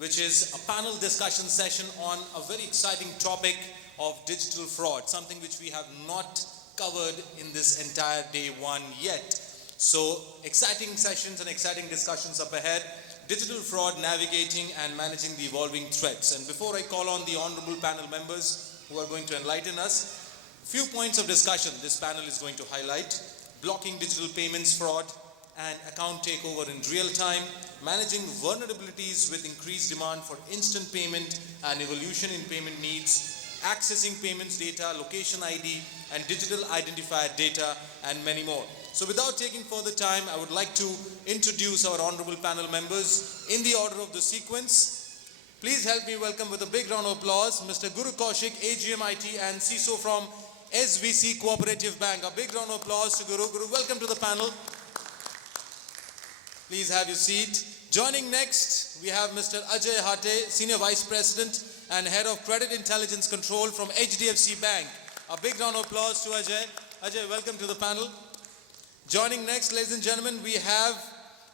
which is a panel discussion session on a very exciting topic of digital fraud, something which we have not covered in this entire day one yet. So exciting sessions and exciting discussions up ahead. Digital fraud, navigating and managing the evolving threats. And before I call on the honorable panel members who are going to enlighten us, few points of discussion this panel is going to highlight: blocking digital payments fraud and account takeover in real time, managing vulnerabilities with increased demand for instant payment and evolution in payment needs, accessing payments data, location ID and digital identifier data, and many more. So without taking further time, I would like to introduce our honorable panel members in the order of the sequence. Please help me welcome with a big round of applause Mr. Kowshik, AGM-IT and CISO from SVC Co-operative Bank. A big round of applause to Guru. Guru, welcome to the panel. Please have your seat. Joining next, we have Mr. Ajay, Senior Vice President and Head of Credit Intelligence Control from HDFC Bank. A big round of applause to Ajay. Ajay, welcome to the panel. Joining next, ladies and gentlemen, we have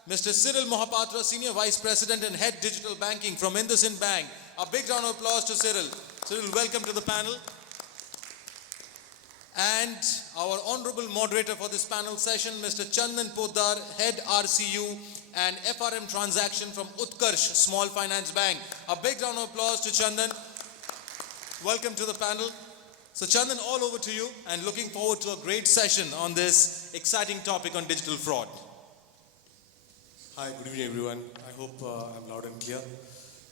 Mr. Cyril Mohapatra, Senior Vice President and Head Digital Banking from IndusInd Bank. A big round of applause to Cyril. Cyril, welcome to the panel. And our honorable moderator for this panel session, Mr. Chandan, Head RCU and FRM Transaction from Utkarsh Small Finance Bank. A big round of applause to Chandan. Welcome to the panel. So Chandan, all over to you, and looking forward to a great session on this exciting topic on digital fraud. Hi, good evening everyone. I hope I'm loud and clear.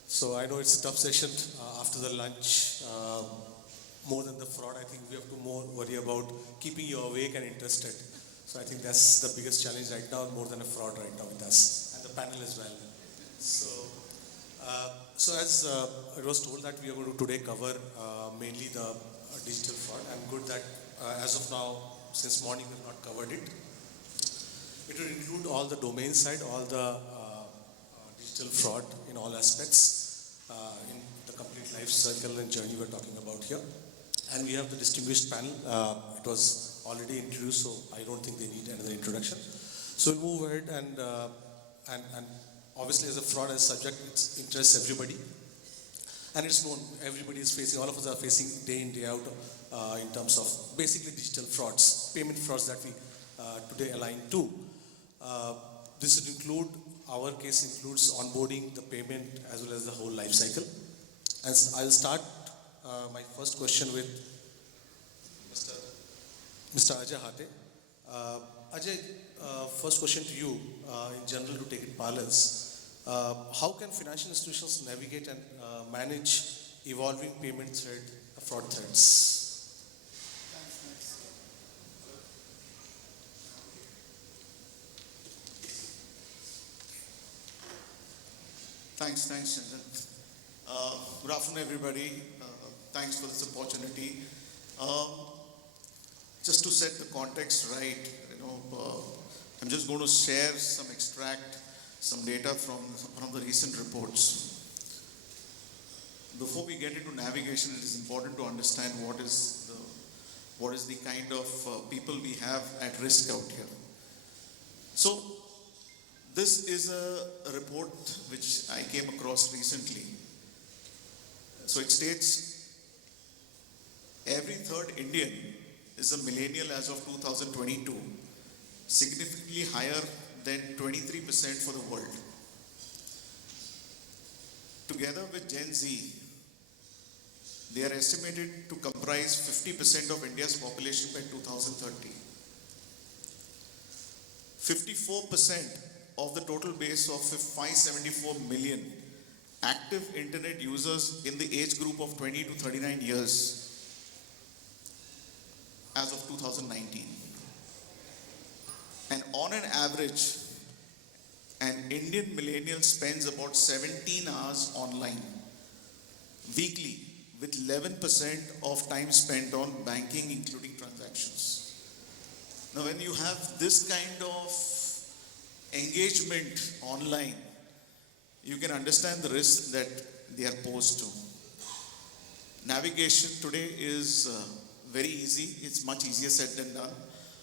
So I know it's a tough session after the lunch. More than the fraud, I think we have to more worry about keeping you awake and interested. So I think that's the biggest challenge right now, more than a fraud right now with us, and the panel as well. So as it was told that we are going to today cover mainly the digital fraud. I'm good that as of now, since morning we have not covered it. It will include all the domain side, all the digital fraud in all aspects, in the complete life cycle and journey we're talking about here. And we have the distinguished panel. It was already introduced, so I don't think they need another introduction. So we'll move ahead, and obviously as a fraud as subject, it interests everybody. And it's known, everybody is facing, all of us are facing day in, day out in terms of basically digital frauds, payment frauds that we today align to. This would include, our case includes onboarding, the payment, as well as the whole life cycle. And I'll start my first question with Mr. Ajay. Ajay, first question to you, in general to take it parlance. How can financial institutions navigate and manage evolving payment fraud threats? Thanks, Chandan. Good afternoon, everybody. Thanks for this opportunity. Just to set the context right, I'm just going to share some extract, some data from one of the recent reports. Before we get into navigation, it is important to understand what is the kind of people we have at risk out here. So this is a report which I came across recently. So it states every third Indian is a millennial as of 2022, significantly higher than 23% for the world. Together with Gen Z, they are estimated to comprise 50% of India's population by 2030. 54% of the total base of 574 million active internet users in the age group of 20 to 39 years as of 2019. And on an average, an Indian millennial spends about 17 hours online weekly, with 11% of time spent on banking, including transactions. Now, when you have this kind of engagement online, you can understand the risk that they are posed to. Navigation today is very easy. It's much easier said than done.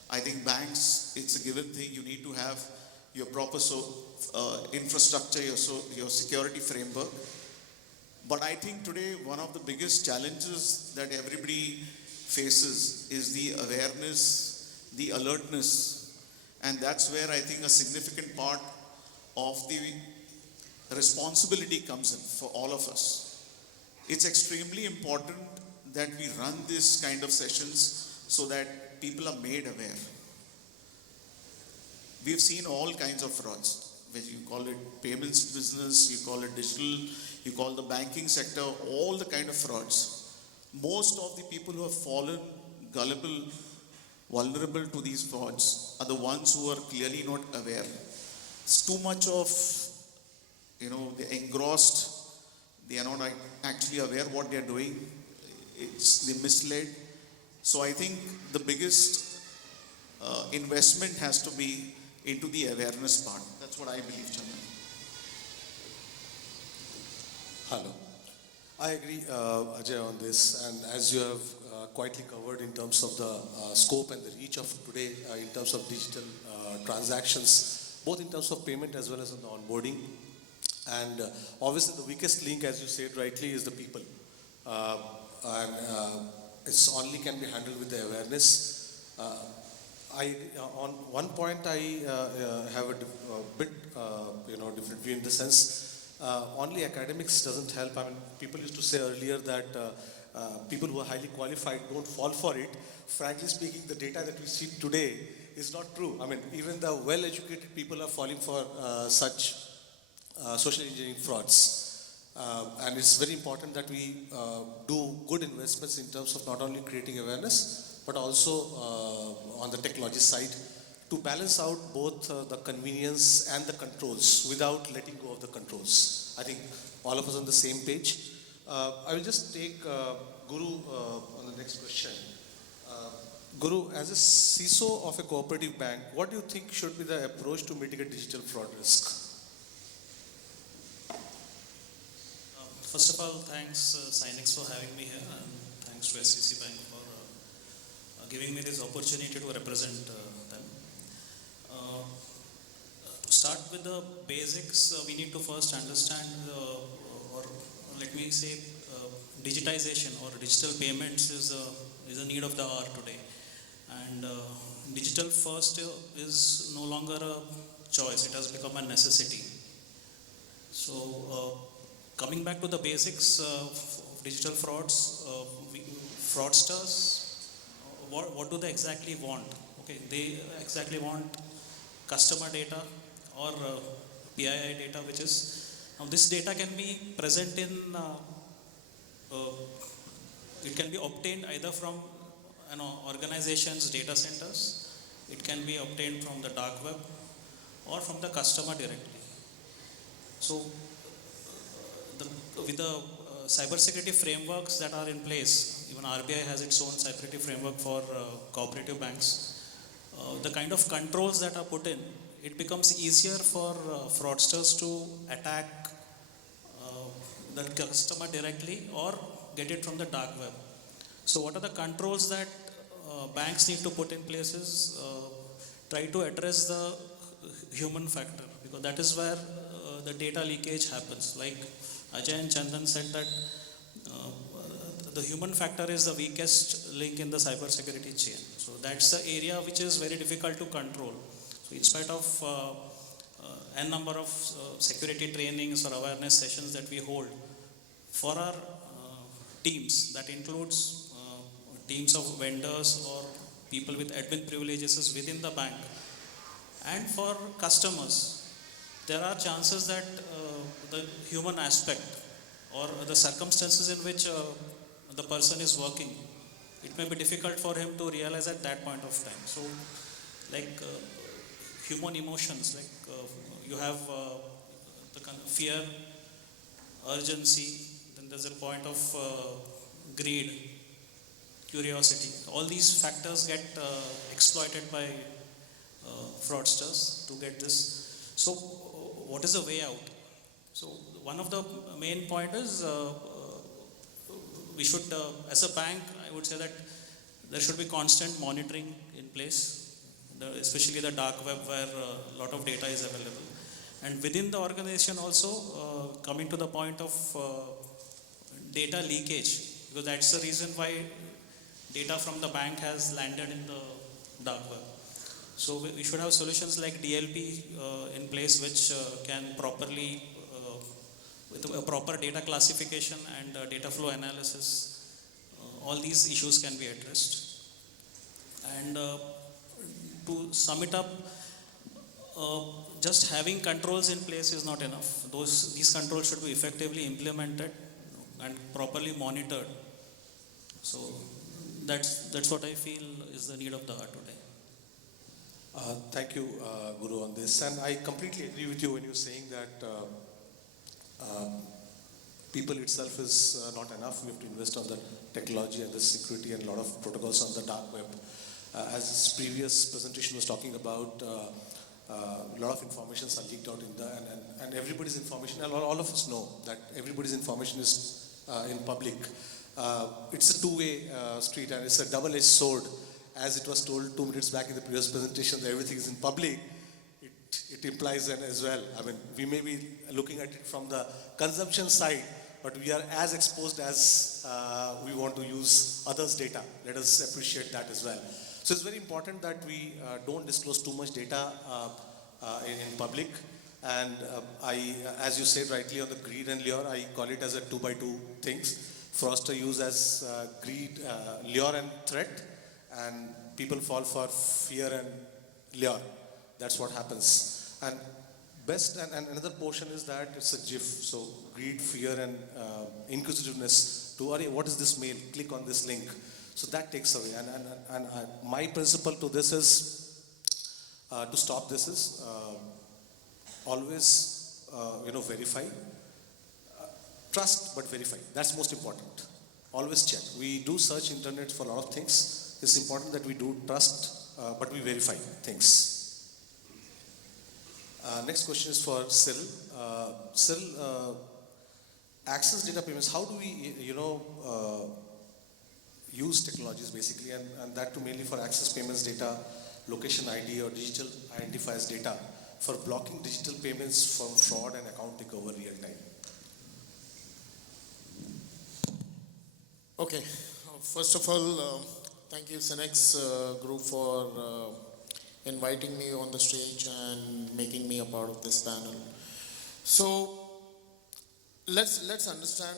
I think banks, it's a given thing. You need to have your proper infrastructure, your security framework. But I think today one of the biggest challenges that everybody faces is the awareness, the alertness, and that's where I think a significant part of the responsibility comes in for all of us. It's extremely important that we run this kind of sessions so that people are made aware. We've seen all kinds of frauds, whether you call it payments business, you call it digital, you call the banking sector, all the kind of frauds. Most of the people who have fallen gullible, vulnerable to these frauds are the ones who are clearly not aware. It's too much of, they're engrossed, they are not actually aware what they're doing, they're misled. So I think the biggest investment has to be into the awareness part. That's what I believe, Chandan. Hello. I agree, Ajay, on this, and as you have quietly covered in terms of the scope and the reach of today in terms of digital transactions, both in terms of payment as well as on the onboarding. And obviously the weakest link, as you said rightly, is the people. And it's only can be handled with the awareness. On one point I have a bit different view in the sense only academics doesn't help. I mean, people used to say earlier that people who are highly qualified don't fall for it. Frankly speaking, the data that we see today is not true. I mean, even the well-educated people are falling for such social engineering frauds. And it's very important that we do good investments in terms of not only creating awareness, but also on the technology side to balance out both the convenience and the controls without letting go of the controls. I think all of us on the same page. I will just take Guru on the next question. Guru, as a CISO of a cooperative bank, what do you think should be the approach to mitigate digital fraud risk? First of all, thanks Sinex for having me here, and thanks to SCC Bank for giving me this opportunity to represent them. To start with the basics, we need to first understand, or let me say, digitization or digital payments is a need of the hour today. And digital first is no longer a choice, it has become a necessity. So, coming back to the basics of digital frauds, fraudsters, what do they exactly want? Okay, they exactly want customer data or PII data, which is, now this data can be present in, it can be obtained either from organizations' data centers, it can be obtained from the dark web or from the customer directly. So, with the cybersecurity frameworks that are in place, even RBI has its own cybersecurity framework for cooperative banks, the kind of controls that are put in, it becomes easier for fraudsters to attack the customer directly or get it from the dark web. So what are the controls that banks need to put in place is try to address the human factor, because that is where the data leakage happens. Like Ajay and Chandan said that the human factor is the weakest link in the cybersecurity chain. So that's the area which is very difficult to control. So in spite of n number of security trainings or awareness sessions that we hold for our teams, that includes teams of vendors or people with admin privileges within the bank, and for customers, there are chances that the human aspect or the circumstances in which the person is working, it may be difficult for him to realize at that point of time. So, like human emotions, like you have the kind of fear, urgency, then there's a point of greed, curiosity. All these factors get exploited by fraudsters to get this. So, what is the way out? So, one of the main point is we should, as a bank, I would say that there should be constant monitoring in place. especially the dark web where a lot of data is available. And within the organization also, coming to the point of data leakage, because that's the reason why data from the bank has landed in the dark web. So we should have solutions like DLP in place which can properly, with a proper data classification and data flow analysis, all these issues can be addressed. And to sum it up, just having controls in place is not enough. These controls should be effectively implemented and properly monitored. So that's what I feel is the need of the hour today. Thank you, Guru, on this. And I completely agree with you when you're saying that people itself is not enough. We have to invest on the technology and the security and a lot of protocols on the dark web. As this previous presentation was talking about, a lot of information are leaked out in the, and everybody's information, and all of us know that everybody's information is in public. It's a two-way street, and it's a double-edged sword. As it was told 2 minutes back in the previous presentation, that everything is in public, it implies that as well. I mean, we may be looking at it from the consumption side, but we are as exposed as we want to use others' data. Let us appreciate that as well. So it's very important that we don't disclose too much data in public. And as you said rightly on the greed and lure, I call it as a 2x2 things. Froster use as greed, lure and threat, and people fall for fear and lure. That's what happens. And best and another portion is that it's a GIF. So greed, fear, and inquisitiveness. To worry, what is this mail? Click on this link. So that takes away. And my principle to this is to stop this is always verify. Trust but verify. That's most important. Always check. We do search internet for a lot of things. It's important that we do trust but we verify things. Next question is for Cyril. Cyril, access data payments. How do we use technologies basically, and that too mainly for access payments data, location ID or digital identifiers data for blocking digital payments from fraud and account takeover real time? Okay, first of all, thank you Cenex group for inviting me on the stage and making me a part of this panel. So let's understand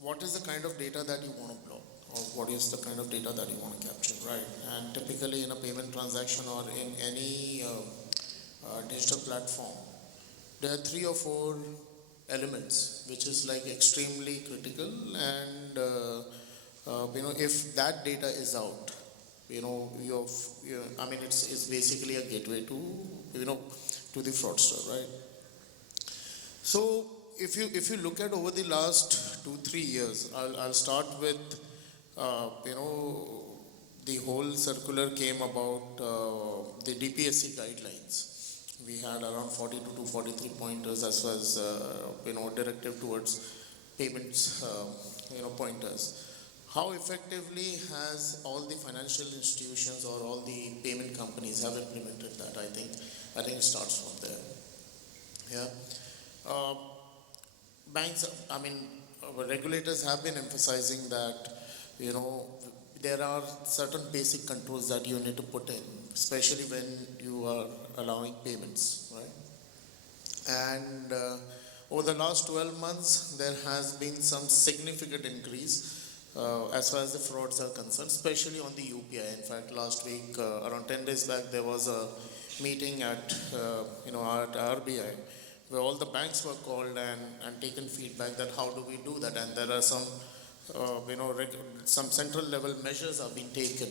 what is the kind of data that you want to block, or what is the kind of data that you want to capture, right? And typically in a payment transaction or in any digital platform, there are 3 or 4 elements which is like extremely critical, and if that data is out, it's basically a gateway to to the fraudster, right? So if you look at over the last 2-3 years, I'll start with the whole circular came about the DPSC guidelines. We had around 42 to 43 pointers as well as directive towards payments pointers. How effectively has all the financial institutions or all the payment companies have implemented that? I think it starts from there. Yeah. Banks, regulators have been emphasizing that there are certain basic controls that you need to put in, especially when you are allowing payments, right? And over the last 12 months, there has been some significant increase as far as the frauds are concerned, especially on the UPI. In fact, last week, around 10 days back, there was a meeting at RBI where all the banks were called and taken feedback that how do we do that, and there are some some central level measures are being taken.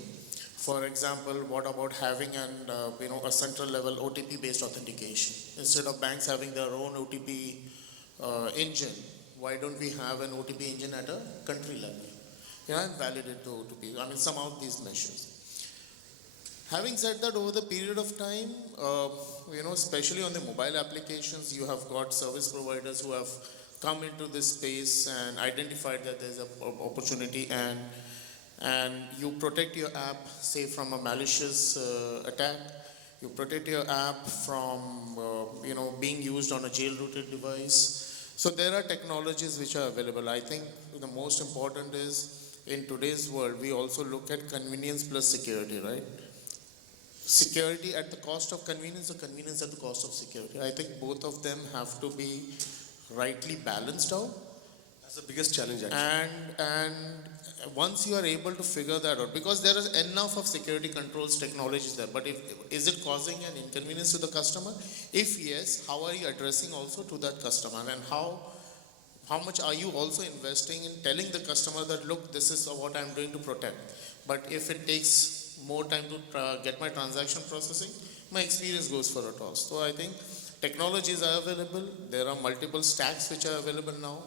For example, what about having a central level OTP based authentication instead of banks having their own OTP engine? Why don't we have an OTP engine at a country level? And validate the OTP. Some of these measures. Having said that, over the period of time, especially on the mobile applications, you have got service providers who have come into this space and identified that there's an opportunity, and and you protect your app, say from a malicious attack. You protect your app from being used on a jail-rooted device. So there are technologies which are available. I think the most important is in today's world we also look at convenience plus security, right? Security at the cost of convenience, or convenience at the cost of security. I think both of them have to be rightly balanced out. That's the biggest challenge actually. And once you are able to figure that out, because there is enough of security controls technologies there, but is it causing an inconvenience to the customer? If yes, how are you addressing also to that customer, and how much are you also investing in telling the customer that look, this is what I'm doing to protect, but if it takes more time to get my transaction processing, my experience goes for a toss. So I think technologies are available. There are multiple stacks which are available now,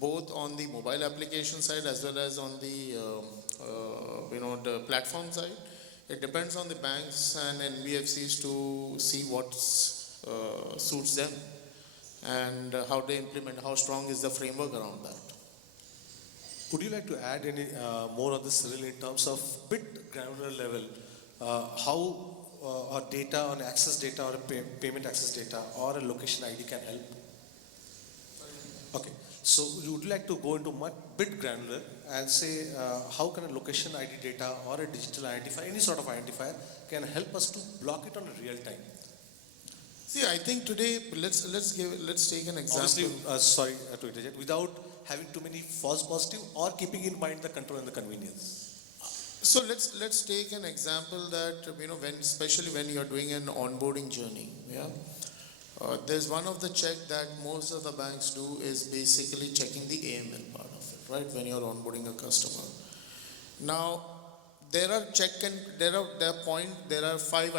both on the mobile application side as well as on the the platform side. It depends on the banks and NBFCs to see what suits them and how they implement, how strong is the framework around that. Would you like to add any more on this, Cyril, in terms of bit granular level, how or data on access data or a payment access data or a location ID can help? Okay, so you would like to go into much bit granular and say how can a location ID data or a digital identifier, any sort of identifier, can help us to block it on a real time? See, I think today let's take an example. Obviously, sorry to interject, without having too many false positive or keeping in mind the control and the convenience. So let's take an example that especially when you are doing an onboarding journey, yeah. There's one of the check that most of the banks do is basically checking the AML part of it, right? When you're onboarding a customer. Now there are five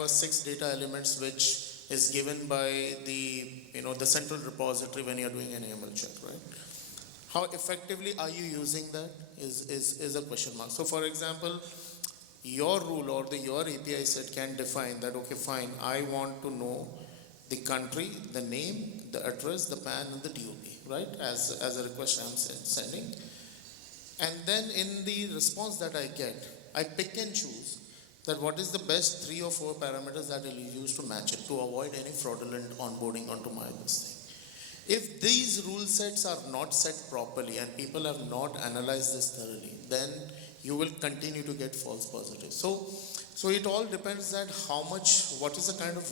or six data elements which is given by the the central repository when you're doing an AML check, right? How effectively are you using that is a question mark. So for example, your rule or your API set can define that, okay, fine, I want to know the country, the name, the address, the PAN and the DOP, right? As a request I'm sending. And then in the response that I get, I pick and choose that what is the best 3 or 4 parameters that I will use to match it to avoid any fraudulent onboarding onto my listing. If these rule sets are not set properly and people have not analyzed this thoroughly, then you will continue to get false positives. So it all depends that what is the kind of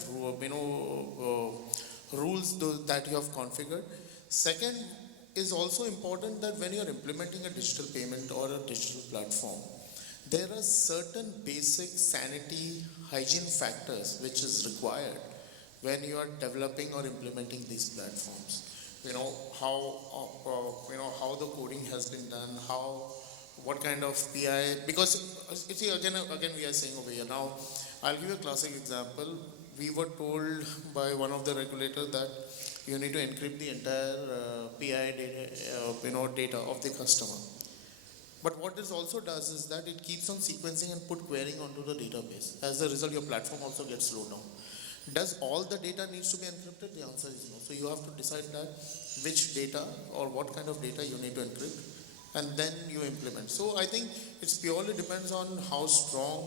rules that you have configured. Second is also important that when you are implementing a digital payment or a digital platform, there are certain basic sanity hygiene factors which is required when you are developing or implementing these platforms. How the coding has been done, what kind of PI, because you see again we are saying over here. Now I'll give you a classic example. We were told by one of the regulators that you need to encrypt the entire PI data, data of the customer. But what this also does is that it keeps on sequencing and put querying onto the database. As a result, your platform also gets slowed down. Does all the data needs to be encrypted? The answer is no. So you have to decide that which data or what kind of data you need to encrypt, and then you implement. So I think it purely depends on how strong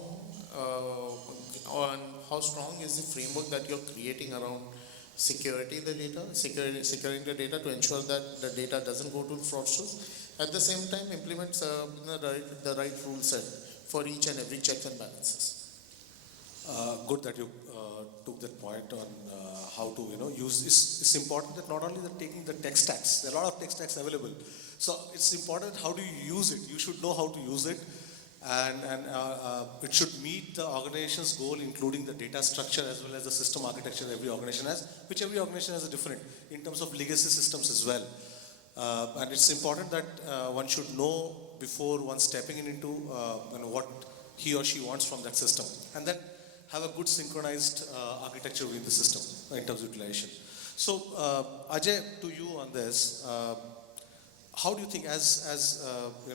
is the framework that you're creating around securing the data to ensure that the data doesn't go to fraudsters. At the same time, implement the right rule set for each and every checks and balances. Good that you took that point on how to use. It's important that not only taking the tech stacks, there are a lot of tech stacks available. So it's important how do you use it. You should know how to use it, and it should meet the organization's goal, including the data structure as well as the system architecture every organization has, which every organization has a different in terms of legacy systems as well. And it's important that one should know before one stepping into what he or she wants from that system, and then have a good synchronized architecture within the system in terms of utilization. So Ajay, to you on this, how do you think, as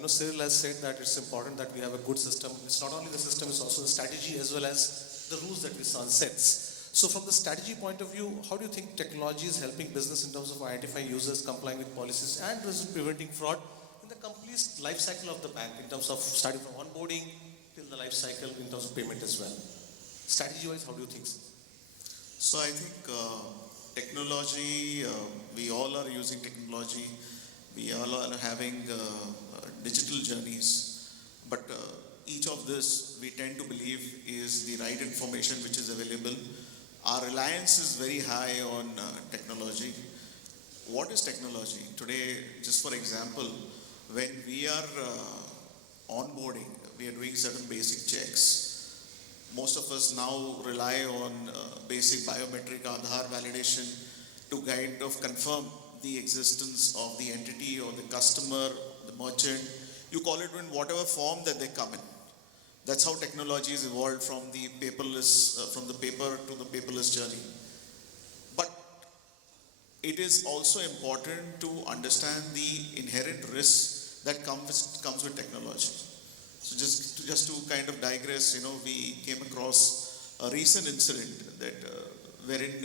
Cyril has said that it's important that we have a good system. It's not only the system, it's also the strategy as well as the rules that we sets. So from the strategy point of view, how do you think technology is helping business in terms of identifying users, complying with policies and preventing fraud in the complete life cycle of the bank in terms of starting from onboarding till the life cycle in terms of payment as well. Strategy-wise, how do you think? So I think technology, we all are using technology. We all are having digital journeys. But each of this, we tend to believe is the right information which is available. Our reliance is very high on technology. What is technology? Today, just for example, when we are onboarding, we are doing certain basic checks. Most of us now rely on basic biometric Aadhaar validation to kind of confirm the existence of the entity or the customer, the merchant. You call it in whatever form that they come in. That's how technology has evolved from the paperless, from the paper to the paperless journey. But it is also important to understand the inherent risks that comes with technology. So just to kind of digress, we came across a recent incident that wherein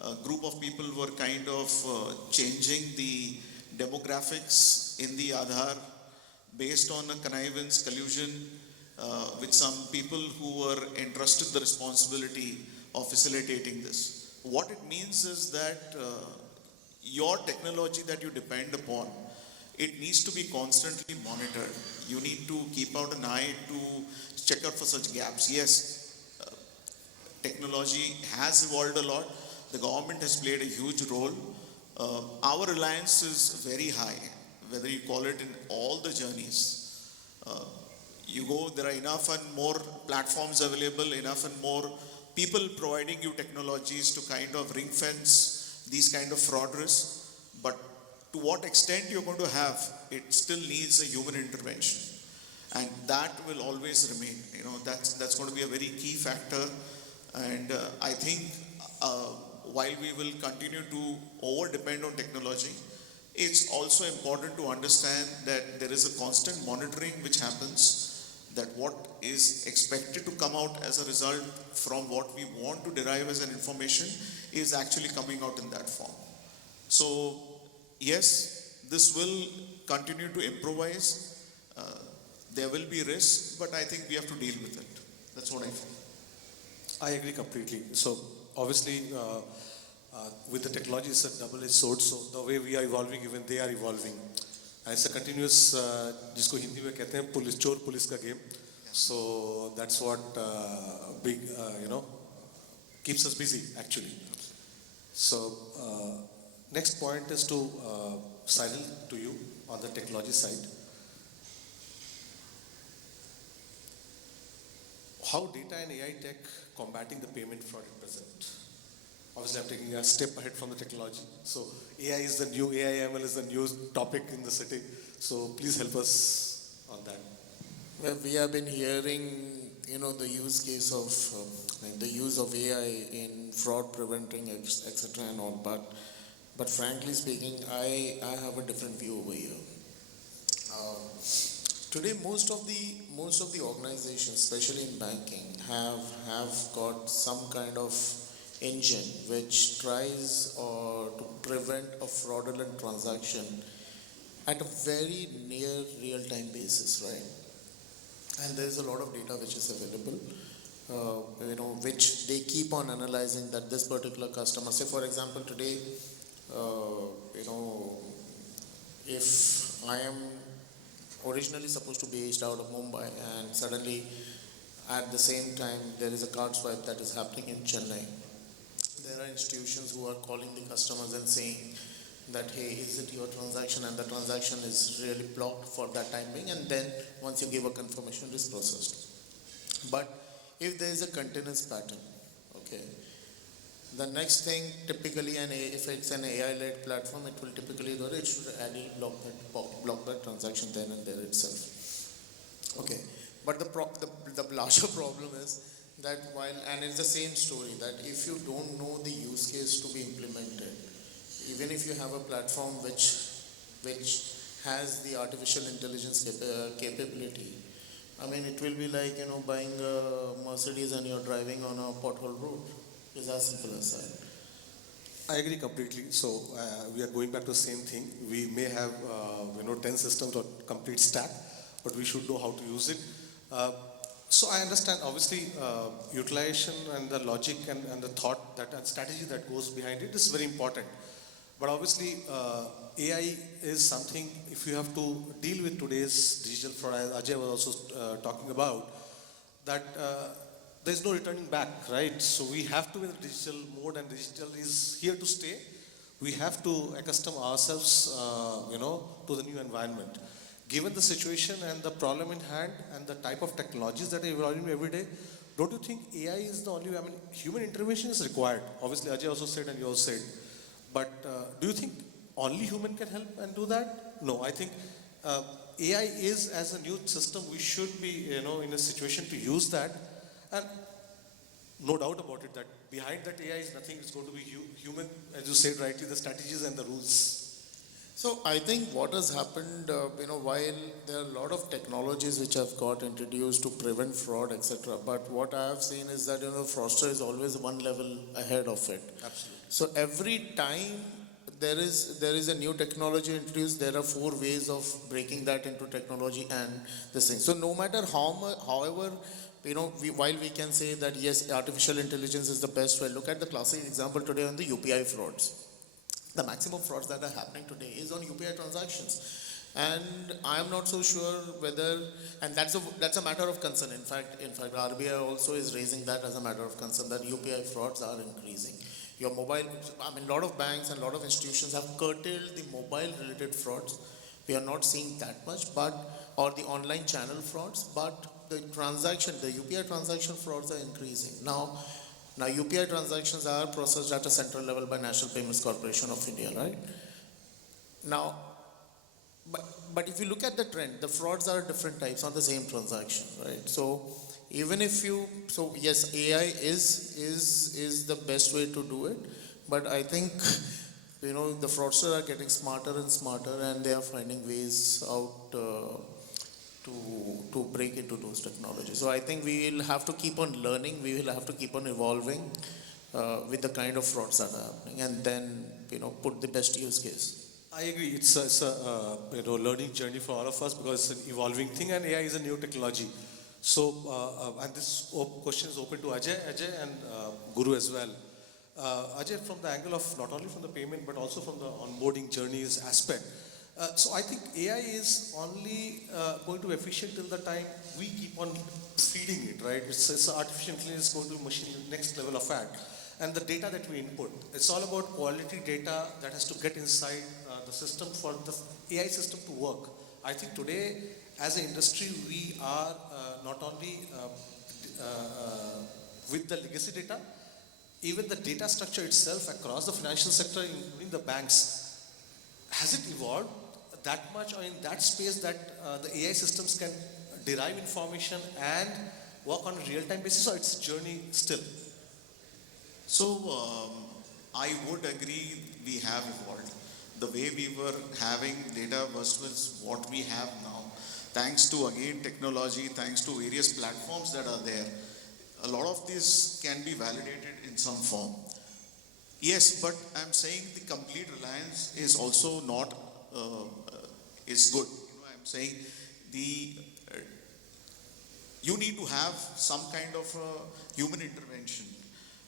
a group of people were kind of changing the demographics in the Aadhaar based on a connivance, collusion with some people who were entrusted the responsibility of facilitating this. What it means is that your technology that you depend upon, it needs to be constantly monitored. You need to keep out an eye to check out for such gaps. Yes, technology has evolved a lot. The government has played a huge role. Our reliance is very high, whether you call it in all the journeys. You go, there are enough and more platforms available, enough and more people providing you technologies to kind of ring fence these kind of fraud risks. But to what extent you're going to have, it still needs a human intervention. And that will always remain. That's going to be a very key factor. And I think while we will continue to over-depend on technology, it's also important to understand that there is a constant monitoring which happens, that what is expected to come out as a result from what we want to derive as an information is actually coming out in that form. So yes, this will continue to improvise. There will be risks, but I think we have to deal with it. That's what I feel. I agree completely. So obviously, with the technology, it's a double-edged sword. So the way we are evolving, even they are evolving. And it's a continuous, जिसको हिंदी में कहते हैं police चोर police का game. So that's what big, keeps us busy actually. So next point is to Cyril, to you on the technology side. How data and AI tech combating the payment fraud at present? Obviously, I'm taking a step ahead from the technology. So AI is the new, AI ML is the new topic in the city. So please help us on that. Well, we have been hearing, the use case of the use of AI in fraud preventing, etc. and all. But frankly speaking, I have a different view over here. Today, most of the organizations, especially in banking, have got some kind of engine which tries to prevent a fraudulent transaction at a very near real-time basis, right? And there is a lot of data which is available, which they keep on analyzing that this particular customer, say for example today, if I am originally supposed to be aged out of Mumbai and suddenly at the same time there is a card swipe that is happening in Chennai, there are institutions who are calling the customers and saying that, hey, is it your transaction? And the transaction is really blocked for that time being, and then once you give a confirmation, it is processed. But if there is a continuous pattern, okay, the next thing typically, if it's an AI-led platform, it will typically do it should block that transaction then and there itself. Okay, but the larger problem is that and it's the same story, that if you don't know the use case to be implemented, even if you have a platform which has the artificial intelligence capability, I mean, it will be like, buying a Mercedes and you're driving on a pothole road. It's as simple as that. I agree completely. So we are going back to the same thing. We may have 10 systems or complete stack, but we should know how to use it. So I understand obviously utilization and the logic and the thought that and strategy that goes behind it is very important. But obviously AI is something, if you have to deal with today's digital fraud, as Ajay was also talking about, that there's no returning back, right? So we have to be in the digital mode, and digital is here to stay. We have to accustom ourselves, to the new environment. Given the situation and the problem in hand and the type of technologies that are evolving every day, don't you think AI is the only way? I mean, human intervention is required. Obviously, Ajay also said and you also said. But do you think only human can help and do that? No, I think AI is as a new system. We should be, in a situation to use that. And no doubt about it that behind that AI is nothing. It's going to be human, as you said rightly, the strategies and the rules. So I think what has happened, while there are a lot of technologies which have got introduced to prevent fraud, etc. But what I have seen is that fraudster is always one level ahead of it. Absolutely. So every time there is a new technology introduced, there are 4 ways of breaking that into technology and this thing. So no matter however, while we can say that yes, artificial intelligence is the best way. Look at the classic example today on the UPI frauds. The maximum frauds that are happening today is on UPI transactions. And I am not so sure whether, and that's a matter of concern. In fact, RBI also is raising that as a matter of concern, that UPI frauds are increasing. Your mobile, a lot of banks and a lot of institutions have curtailed the mobile related frauds. We are not seeing that much, or the online channel frauds, but the UPI transaction frauds are increasing. Now UPI transactions are processed at a central level by National Payments Corporation of India, right? Now, but if you look at the trend, the frauds are different types on the same transaction, right? So even if yes, AI is the best way to do it, but I think the fraudsters are getting smarter and smarter, and they are finding ways out to break into those technologies. So I think we will have to keep on learning, we will have to keep on evolving with the kind of frauds that are happening, and then put the best use case. I agree. It's a learning journey for all of us, because it's an evolving thing, and AI is a new technology. So and this question is open to Ajay and Guru as well. Ajay, from the angle of not only from the payment but also from the onboarding journeys aspect. So I think AI is only going to be efficient till the time we keep on feeding it, right? It's artificial intelligence going to machine next level of fact. And the data that we input, it's all about quality data that has to get inside the system for the AI system to work. I think today, as an industry, we are not only with the legacy data, even the data structure itself across the financial sector, including the banks, has it evolved that much or in that space that the AI systems can derive information and work on a real-time basis, or it's journey still? So I would agree we have evolved. The way we were having data versus what we have now, thanks to again technology, thanks to various platforms that are there, a lot of this can be validated in some form. Yes, but I'm saying the complete reliance is also not is good. I'm saying you need to have some kind of human intervention.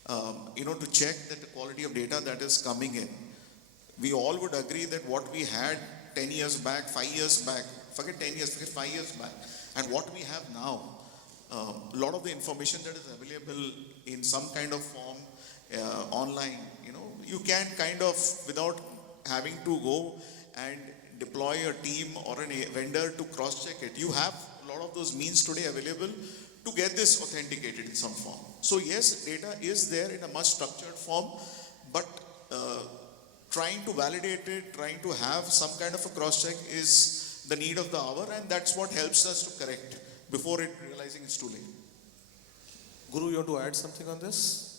To check that the quality of data that is coming in. We all would agree that what we had 10 years back, 5 years back, forget 10 years, forget 5 years back, and what we have now, a lot of the information that is available in some kind of form online, you can kind of, without having to go and deploy a team or a vendor to cross-check it, you have a lot of those means today available to get this authenticated in some form. So yes, data is there in a much structured form, but trying to validate it, trying to have some kind of a cross-check is the need of the hour, and that's what helps us to correct before it realizing it's too late. Guru, you want to add something on this?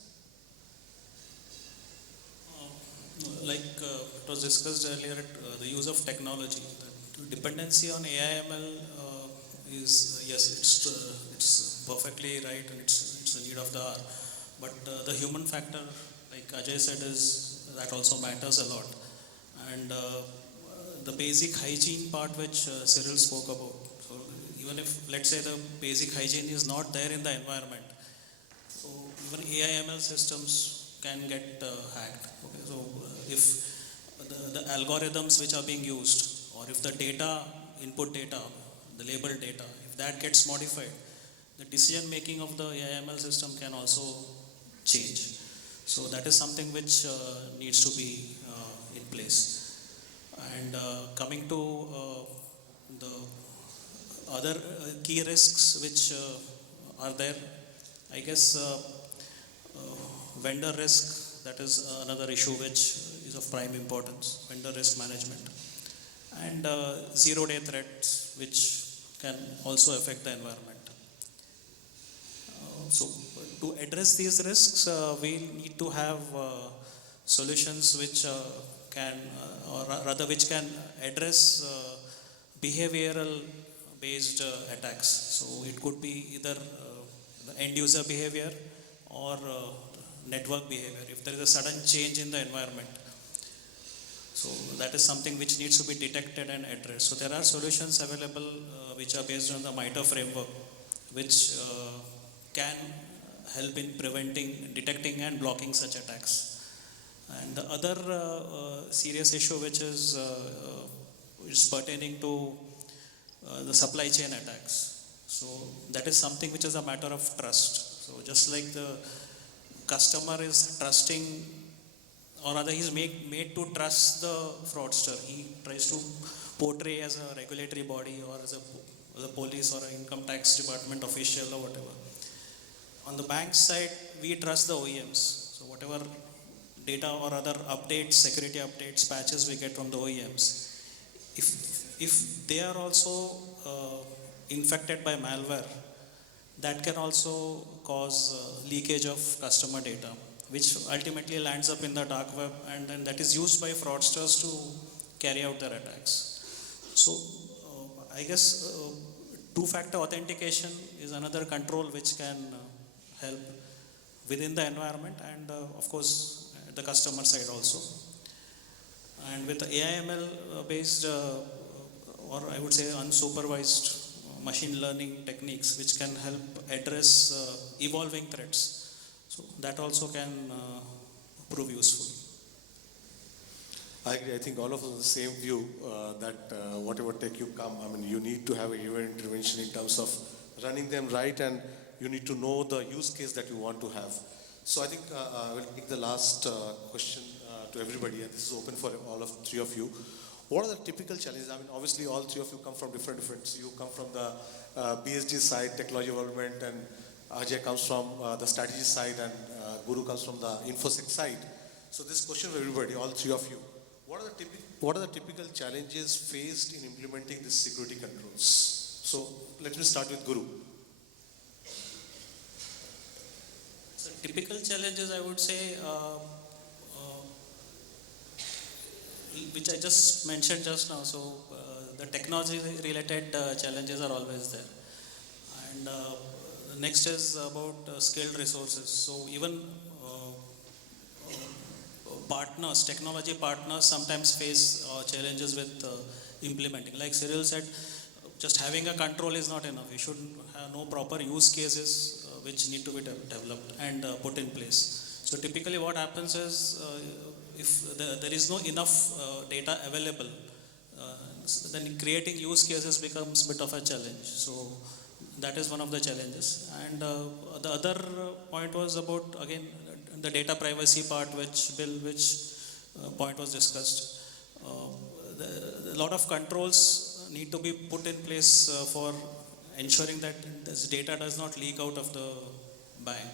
Like it was discussed earlier, the use of technology, the dependency on AI/ML is yes, it's perfectly right, and it's a need of the hour. But the human factor, like Ajay said, is that also matters a lot. And the basic hygiene part which Cyril spoke about. So even if, let's say, the basic hygiene is not there in the environment, so even AI/ML systems can get hacked. Okay, so if the algorithms which are being used, or if the data, input data, the labeled data, if that gets modified, the decision making of the AI/ML system can also change. So that is something which needs to be in place. And coming to the other key risks which are there, I guess vendor risk, that is another issue which is of prime importance, vendor risk management. And zero-day threats which can also affect the environment. So to address these risks, we need to have solutions which can, or rather which can address behavioral based attacks. So it could be either the end user behavior or network behavior, if there is a sudden change in the environment. So that is something which needs to be detected and addressed. So there are solutions available which are based on the MITRE framework, which can help in preventing, detecting and blocking such attacks. And the other serious issue which is pertaining to the supply chain attacks. So that is something which is a matter of trust. So just like the customer is trusting, or rather he is made to trust the fraudster, he tries to portray as a regulatory body or as a police or an income tax department official or whatever. On the bank side, we trust the OEMs. So whatever data or other updates, security updates, patches we get from the OEMs, if they are also infected by malware, that can also cause leakage of customer data, which ultimately lands up in the dark web, and then that is used by fraudsters to carry out their attacks. So I guess two-factor authentication is another control which can help within the environment and of course at the customer side also. And with the AI/ML based or I would say unsupervised machine learning techniques which can help address evolving threats, so that also can prove useful. I agree. I think all of us have the same view that whatever tech you come, I mean, you need to have a human intervention in terms of running them right, and you need to know the use case that you want to have. So I think I will take the last question to everybody, and this is open for all of three of you. What are the typical challenges? I mean, obviously all three of you come from different, so you come from the BSG side, technology development, and Ajay comes from the strategy side, and Guru comes from the InfoSec side. So this question for everybody, all three of you. What are the typical challenges faced in implementing these security controls? So let me start with Guru. So typical challenges, I would say, which I just mentioned just now. So the technology related challenges are always there. And the next is about skilled resources. So even partners, technology partners sometimes face challenges with implementing. Like Cyril said, just having a control is not enough. You should know proper use cases which need to be developed and put in place. So typically what happens is if there is no enough data available, then creating use cases becomes a bit of a challenge. So that is one of the challenges. And the other point was about, again, the data privacy part, which point was discussed. A lot of controls need to be put in place for ensuring that this data does not leak out of the bank.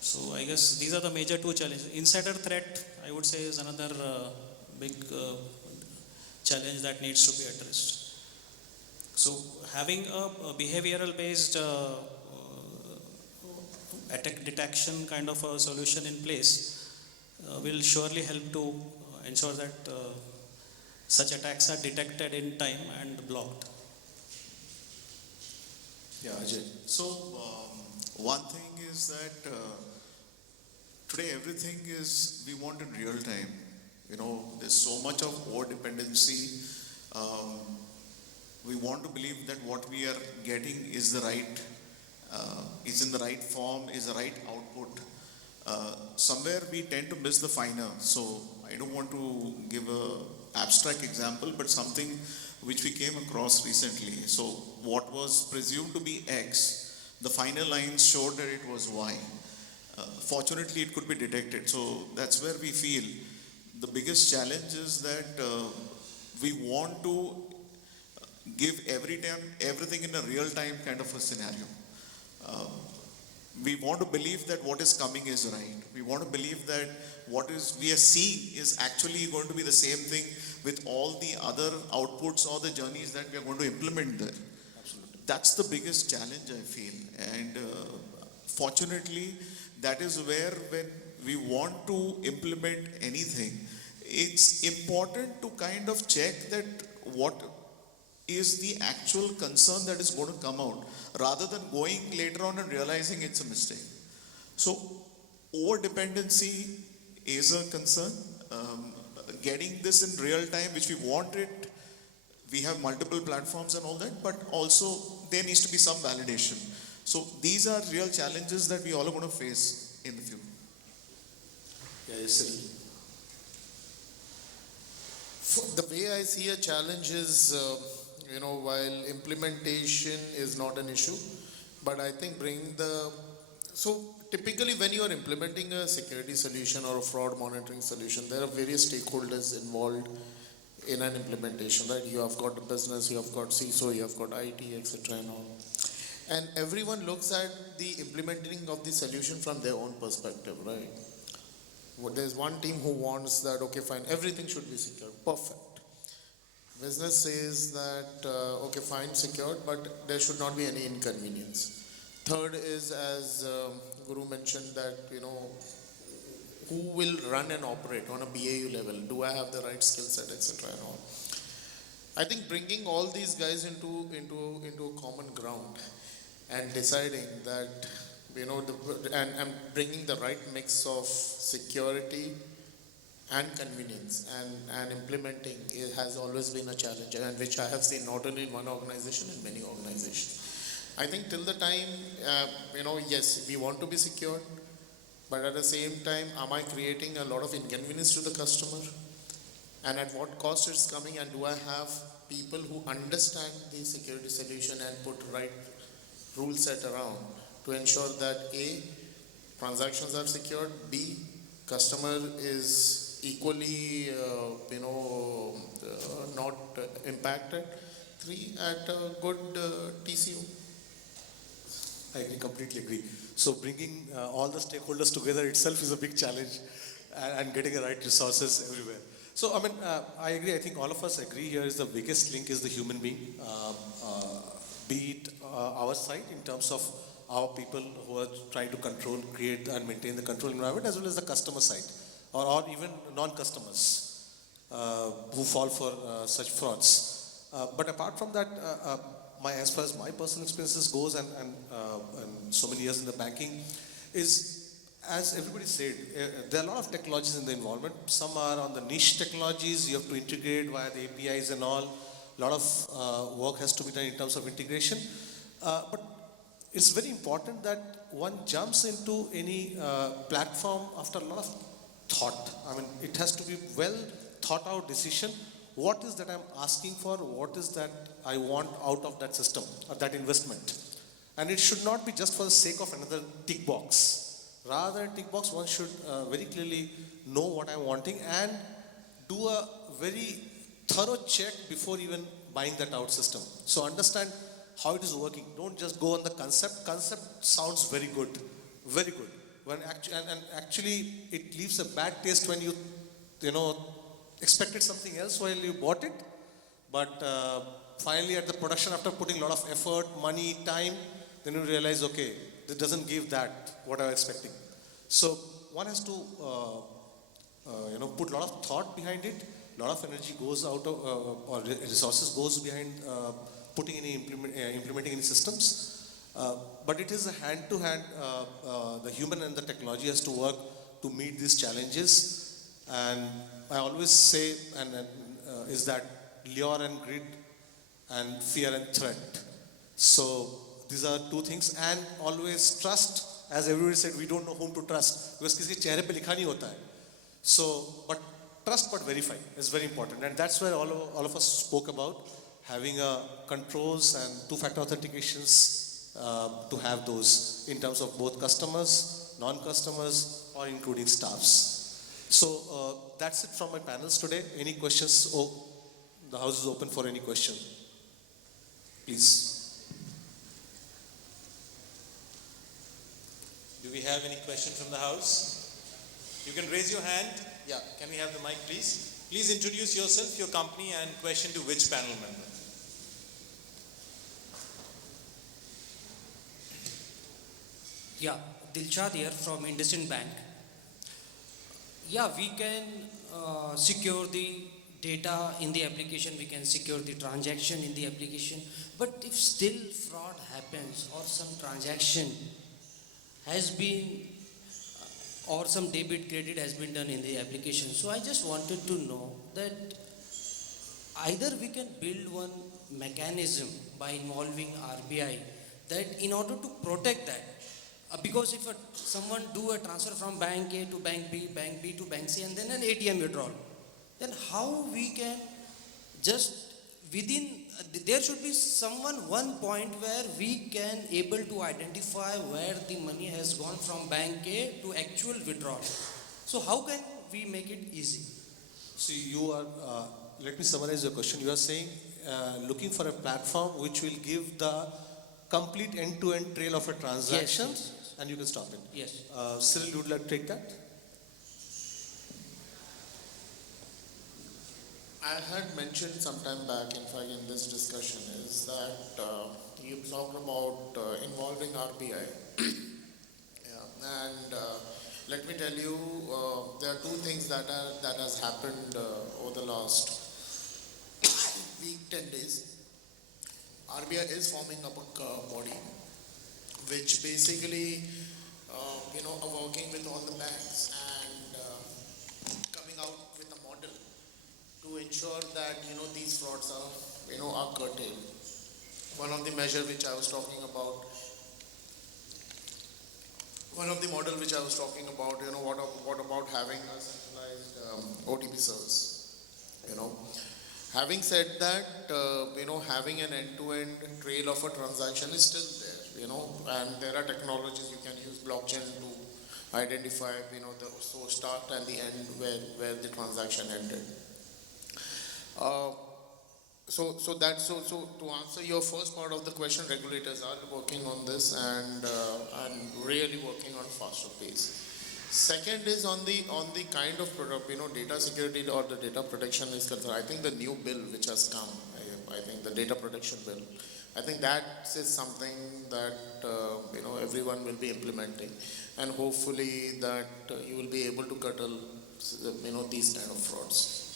So I guess these are the major two challenges. Insider threat, I would say, is another big challenge that needs to be addressed. So having a behavioral based attack detection kind of a solution in place will surely help to ensure that such attacks are detected in time and blocked. Yeah, Ajay. So one thing is that today everything is, we want in real time. You know, there's so much of over dependency. We want to believe that what we are getting is the right, is in the right form, is the right output. Somewhere we tend to miss the finer. So I don't want to give a abstract example, but something which we came across recently. So what was presumed to be X, the finer lines showed that it was Y. Fortunately, it could be detected. So that's where we feel the biggest challenge is that we want to give everything in a real time kind of a scenario. We want to believe that what is coming is right. We want to believe that what is we are seeing is actually going to be the same thing with all the other outputs or the journeys that we are going to implement there. Absolutely. That's the biggest challenge I feel. And fortunately, that is where when we want to implement anything, it's important to kind of check that what is the actual concern that is going to come out rather than going later on and realizing it's a mistake. So over dependency is a concern. Getting this in real time, which we want it, we have multiple platforms and all that, but also there needs to be some validation. So these are real challenges that we all are going to face in the future. Yeah, Cyril. The way I see a challenge is, while implementation is not an issue, but I think so typically when you are implementing a security solution or a fraud monitoring solution, there are various stakeholders involved in an implementation, right? You have got the business, you have got CISO, you have got IT, etc. and all. And everyone looks at the implementing of the solution from their own perspective, right? There's one team who wants that, okay, fine, everything should be secure, perfect. Business says that, okay, fine, secured, but there should not be any inconvenience. Third is, as Guru mentioned, that, who will run and operate on a BAU level? Do I have the right skill set, etc. and all? I think bringing all these guys into a common ground and deciding that, and bringing the right mix of security and convenience and implementing it has always been a challenge, and which I have seen not only in one organization, in many organizations. I think till the time, yes, we want to be secured, but at the same time, am I creating a lot of inconvenience to the customer? And at what cost it's coming? And do I have people who understand the security solution and put right rule set around to ensure that A, transactions are secured, B, customer is equally, not impacted, 3, at a good TCO. I completely agree. So bringing all the stakeholders together itself is a big challenge, and getting the right resources everywhere. So, I agree. I think all of us agree here is the biggest link is the human being, be it our side in terms of our people who are trying to control, create and maintain the control environment, as well as the customer side, or even non-customers who fall for such frauds. But apart from that, as far as my personal experiences goes, and so many years in the banking, is, as everybody said, there are a lot of technologies in the involvement. Some are on the niche technologies, you have to integrate via the APIs and all. A lot of work has to be done in terms of integration. But it's very important that one jumps into any platform after a lot of thought. It has to be well thought out decision. What is that I'm asking for? What is that I want out of that system or that investment? And it should not be just for the sake of another tick box. Rather than tick box, one should very clearly know what I'm wanting and do a very thorough check before even buying that out system. So understand how it is working. Don't just go on the concept. Concept sounds very good, very good. Actually, it leaves a bad taste when you expected something else while you bought it. But finally, at the production, after putting a lot of effort, money, time, then you realize, okay, this doesn't give that what I was expecting. So one has to, put a lot of thought behind it. A lot of energy goes out of, or resources goes behind putting any implementing any systems. But it is a hand-to-hand. The human and the technology has to work to meet these challenges. And I always say, is that lure and greed and fear and threat. So these are two things, and always trust. As everybody said, we don't know whom to trust because किसी के चेहरे पे लिखा नहीं होता है. So, but trust but verify is very important, and that's where all of us spoke about having controls and two-factor authentications to have those in terms of both customers, non-customers, or including staffs. So that's it from my panels today. Any questions? Oh, the house is open for any question. Please. Do we have any question from the house? You can raise your hand. Yeah, can we have the mic, please? Please introduce yourself, your company, and question to which panel member. Yeah, Dilshad here from IndusInd Bank. Yeah, we can secure the data in the application, we can secure the transaction in the application, but if still fraud happens or some transaction has been or some debit credit has been done in the application. So I just wanted to know that either we can build one mechanism by involving RBI that in order to protect that, because if someone do a transfer from bank A to bank B to bank C, and then an ATM withdrawal, then how we can just within, there should be one point where we can able to identify where the money has gone from bank A to actual withdrawal. So how can we make it easy? So you are, let me summarize your question. You are saying looking for a platform which will give the complete end-to-end trail of a transaction, yes. And you can stop it. Yes. Cyril, would you like to take that? I had mentioned some time back, in fact, in this discussion, is that you talked about involving RBI. Yeah. And let me tell you, there are two things that has happened over the last week, 10 days. RBI is forming up a body, which basically, are working with all the banks and coming out with a model to ensure that these frauds are curtailed. One of the measure which I was talking about, one of the model which I was talking about, what about having a centralized OTP service? Having said that, having an end-to-end trail of a transaction is still there, and there are technologies you can use blockchain to identify, the source start and the end where the transaction ended. So to answer your first part of the question, regulators are working on this and really working on faster pace. Second is on the kind of product, data security or the data protection is concerned. I think the new bill which has come, I think the data protection bill, I think that is something that everyone will be implementing, and hopefully that you will be able to curtail these kind of frauds.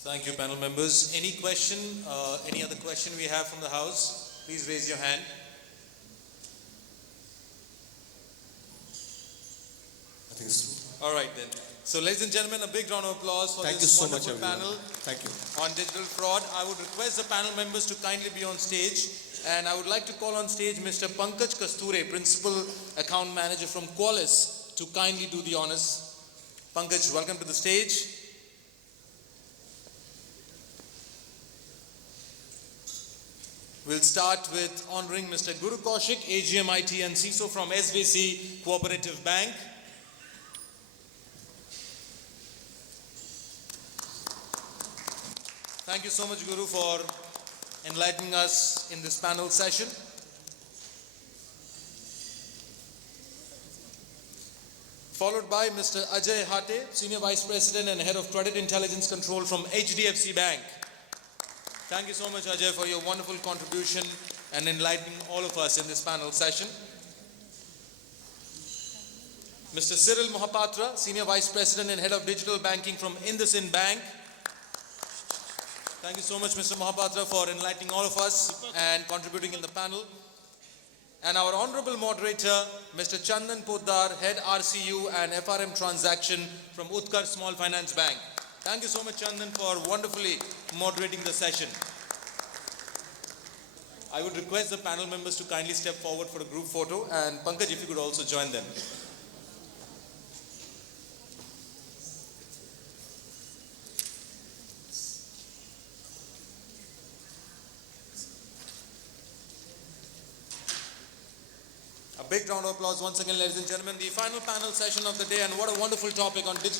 Thank you, panel members. Any question, any other question we have from the house? Please raise your hand. I think it's true. All right then. So ladies and gentlemen, a big round of applause for Thank this you so much, wonderful everyone. panel Thank you. on digital fraud. I would request the panel members to kindly be on stage, and I would like to call on stage Mr. Pankaj Kasture, Principal Account Manager from Qualys, to kindly do the honors. Pankaj, welcome to the stage. We'll start with honoring Mr. Guru Kowshik, AGM-IT and CISO from SVC Co-operative Bank. Thank you so much, Guru, for enlightening us in this panel session. Followed by Mr. Ajay, Senior Vice President and Head of Credit Intelligence Control from HDFC Bank. Thank you so much, Ajay, for your wonderful contribution and enlightening all of us in this panel session. Mr. Cyril Mohapatra, Senior Vice President and Head of Digital Banking from IndusInd Bank. Thank you so much, Mr. Mohapatra, for enlightening all of us and contributing in the panel. and our honorable moderator, Mr. Chandan Poddar, Head RCU and FRM Transaction from Utkarsh Small Finance Bank. Thank you so much, Chandan, for wonderfully moderating the session. I would request the panel members to kindly step forward for a group photo, and Pankaj, if you could also join them. A big round of applause once again, ladies and gentlemen. The final panel session of the day, and what a wonderful topic on digital.